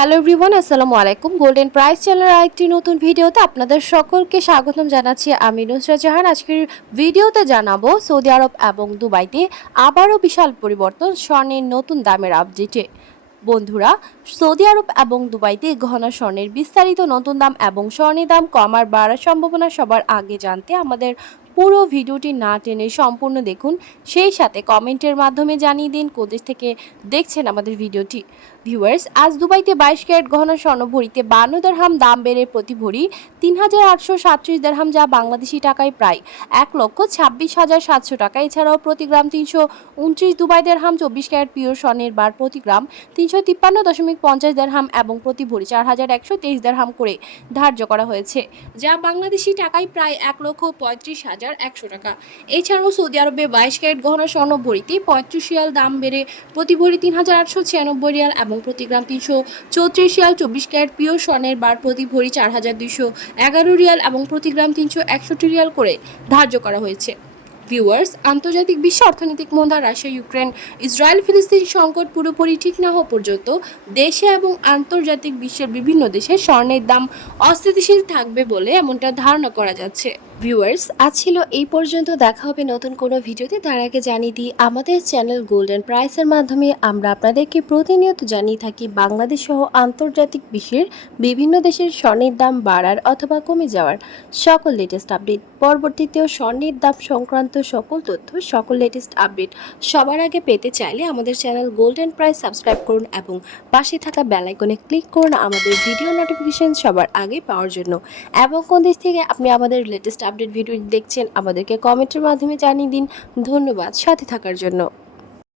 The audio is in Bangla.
হ্যালো এভরিওয়ান আসসালামু আলাইকুম গোল্ডেন প্রাইস চ্যানেলের আরেকটি নতুন ভিডিওতে আপনাদের সকলকে স্বাগতম জানাচ্ছি আমি নুসরা জাহান। আজকের ভিডিওতে জানাব সৌদি আরব এবং দুবাইতে আবারও বিশাল পরিবর্তন, স্বর্ণের নতুন দামের আপডেটে বন্ধুরা, সৌদি আরব এবং দুবাইতে গহনা স্বর্ণের বিস্তারিত নতুন দাম এবং স্বর্ণের দাম কমার বাড়ার সম্ভাবনা সবার আগে জানতে আমাদের পুরো ভিডিওটি না টেনে সম্পূর্ণ দেখুন। সেই সাথে কমেন্টের মাধ্যমে জানিয়ে দিন কোদেশ থেকে দেখছেন আমাদের ভিডিওটি। ভিউয়ার্স, আজ দুবাইতে বাইশ ক্যারেট গহনা স্বর্ণ ভরিতে বান্ন দেড়হাম দাম বেড়ে প্রতি ভরি তিন হাজার আটশো সাতত্রিশ দেড়হাম যা বাংলাদেশি টাকায় প্রায় এক লক্ষ ছাব্বিশ হাজার সাতশো টাকা। এছাড়াও প্রতি গ্রাম তিনশো উনত্রিশ দুবাই দেড়হাম চব্বিশ ক্যারেট পিওর স্বর্ণের বার প্রতি গ্রাম তিনশো তিপ্পান্ন দশমিক পঞ্চাশ দেড়হাম এবং প্রতি ভরি চার হাজার একশো তেইশ দেড়হাম করে ধার্য করা হয়েছে, যা বাংলাদেশি টাকায় প্রায় এক লক্ষ পঁয়ত্রিশ হাজার একশো টাকা। এছাড়াও সৌদি আরবে বাইশ ক্যারেট গহনা স্বর্ণ ভরিতে পঁয়ত্রিশ রিয়াল দাম বেড়ে প্রতি ভরি তিন হাজার আটশো ছিয়ানব্বই রিয়াল এবং প্রতি গ্রাম তিনশো চৌত্রিশ রিয়াল চব্বিশ ক্যারেট পিওর স্বর্ণের বার প্রতি ভরি চার হাজার দুইশো এগারো রিয়াল এবং প্রতি গ্রাম তিনশো একষট্টি রিয়াল করে ধার্য করা হয়েছে। ভিউয়ার্স, আন্তর্জাতিক বিশ্ব অর্থনৈতিক মন্দা রাশিয়া, ইউক্রেন, ইসরায়েল, ফিলিস্তিন সংকট পুরোপুরি ঠিক না হওয়া পর্যন্ত দেশে এবং আন্তর্জাতিক বিশ্বের বিভিন্ন দেশে স্বর্ণের দাম অস্থিতিশীল থাকবে বলে এমনটা ধারণা করা যাচ্ছে। ভিউয়ার্স আজ ছিল এই পর্যন্ত। দেখা হবে নতুন কোনো ভিডিওতে। তার আগে জানিয়ে দিই, আমাদের চ্যানেল গোল্ডেন প্রাইসের মাধ্যমে আমরা আপনাদেরকে প্রতিনিয়ত জানিয়ে থাকি বাংলাদেশ সহ আন্তর্জাতিক বিশ্বের বিভিন্ন দেশের স্বর্ণের দাম বাড়ার অথবা কমে যাওয়ার সকল লেটেস্ট আপডেট পরবর্তীতেও স্বর্ণের দাম সংক্রান্ত সকল তথ্য, সকল লেটেস্ট আপডেট সবার আগে পেতে চাইলে আমাদের চ্যানেল গোল্ডেন প্রাইস সাবস্ক্রাইব করুন এবং পাশে থাকা বেল আইকনে ক্লিক করুন আমাদের ভিডিও নোটিফিকেশন সবার আগে পাওয়ার জন্য। এবং কোন দেশ থেকে আপনি আমাদের লেটেস্ট আপডেট ভিডিও দেখছেন আমাদেরকে কমেন্টের মাধ্যমে জানিয়ে দিন। ধন্যবাদ সাথে থাকার জন্য।